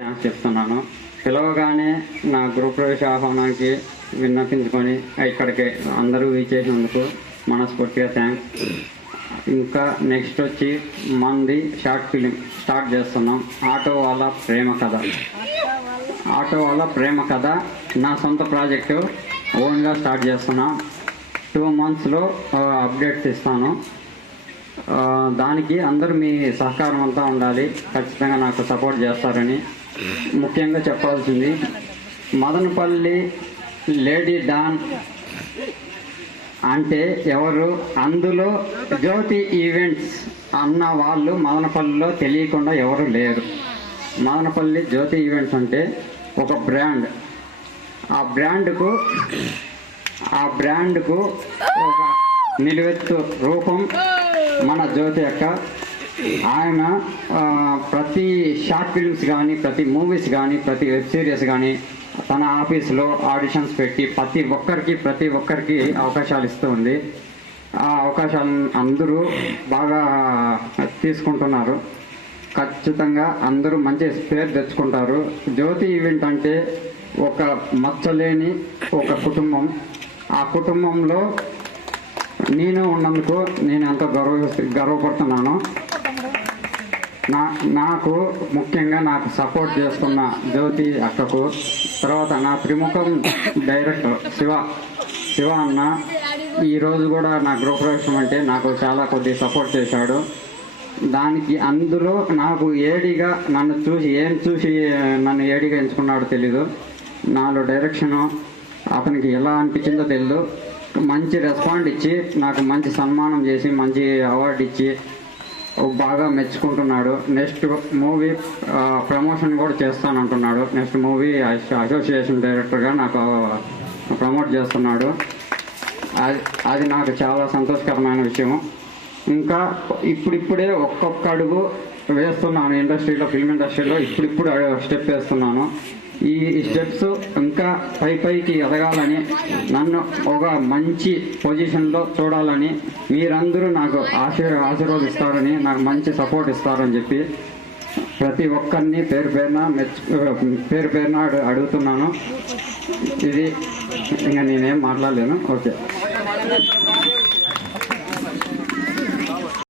చెప్తున్నాను. పిలవగానే నా గృహప్రవేశ ఆహ్వానానికి విన్నపించుకొని ఇక్కడికి అందరూ ఇచ్చేసినందుకు మనస్ఫూర్తిగా థ్యాంక్స్. ఇంకా నెక్స్ట్ వచ్చి మంది షార్ట్ ఫిలిం స్టార్ట్ చేస్తున్నాం. ఆటో వాళ్ళ ప్రేమ కథ నా సొంత ప్రాజెక్టు ఓన్గా స్టార్ట్ చేస్తున్నా. 2 monthsలో అప్డేట్స్ ఇస్తాను. దానికి అందరూ మీ సహకారం అంతా ఉండాలి. ఖచ్చితంగా నాకు సపోర్ట్ చేస్తారని ముఖ్యంగా చెప్పాల్సింది. మదనపల్లి లేడీ డాన్ అంటే ఎవరు? అందులో జ్యోతి ఈవెంట్స్ అన్న వాళ్ళు మదనపల్లిలో తెలియకుండా ఎవరు లేరు. మదనపల్లి జ్యోతి ఈవెంట్స్ అంటే ఒక బ్రాండ్. ఆ బ్రాండ్కు ఒక నిలువెత్తు రూపం మన జ్యోతి అక్క. ఆయన ప్రతి షార్ట్ ఫిల్మ్స్ కానీ, ప్రతి మూవీస్ కానీ, ప్రతి వెబ్ సిరీస్ కానీ తన ఆఫీస్లో ఆడిషన్స్ పెట్టి ప్రతి ఒక్కరికి అవకాశాలు ఇస్తూ ఉంది. ఆ అవకాశాలను అందరూ బాగా తీసుకుంటున్నారు. ఖచ్చితంగా అందరూ మంచి పేరు తెచ్చుకుంటారు. జ్యోతి ఈవెంట్ అంటే ఒక మచ్చలేని ఒక కుటుంబం. ఆ కుటుంబంలో నేను ఉన్నందుకు నేను ఎంతో గర్వపడుతున్నాను. నాకు ముఖ్యంగా నాకు సపోర్ట్ చేస్తున్న జ్యోతి అక్కకు, తర్వాత నా ప్రముఖం డైరెక్టర్ శివ అన్న ఈరోజు కూడా నా గృహప్రవేశం అంటే నాకు చాలా కొద్దిగా సపోర్ట్ చేశాడు. దానికి అందులో నాకు ఏడిగా నన్ను చూసి నన్ను ఏడిగా ఎంచుకున్నాడో తెలీదు. నాలో డైరెక్షను అతనికి ఎలా అనిపించిందో తెలీదు. మంచి రెస్పాండ్ ఇచ్చి నాకు మంచి సన్మానం చేసి మంచి అవార్డు ఇచ్చి బాగా మెచ్చుకుంటున్నాడు. నెక్స్ట్ మూవీ ప్రమోషన్ కూడా చేస్తానంటున్నాడు. నెక్స్ట్ మూవీ అసోసియేషన్ డైరెక్టర్గా నాకు ప్రమోట్ చేస్తున్నాడు. అది నాకు చాలా సంతోషకరమైన విషయం. ఇంకా ఇప్పుడిప్పుడే ఒక్కొక్క అడుగు వేస్తున్నాను ఇండస్ట్రీలో, ఫిల్మ్ ఇండస్ట్రీలో ఇప్పుడు స్టెప్ వేస్తున్నాను. ఈ స్టెప్స్ ఇంకా పైకి ఎదగాలని, నన్ను ఒక మంచి పొజిషన్లో చూడాలని మీరందరూ నాకు ఆశీర్వదిస్తారని, నాకు మంచి సపోర్ట్ ఇస్తారని చెప్పి ప్రతి ఒక్కరిని పేరు పేరున అడుగుతున్నాను. ఇది ఇంకా నేనేం మాట్లాడలేను. ఓకే.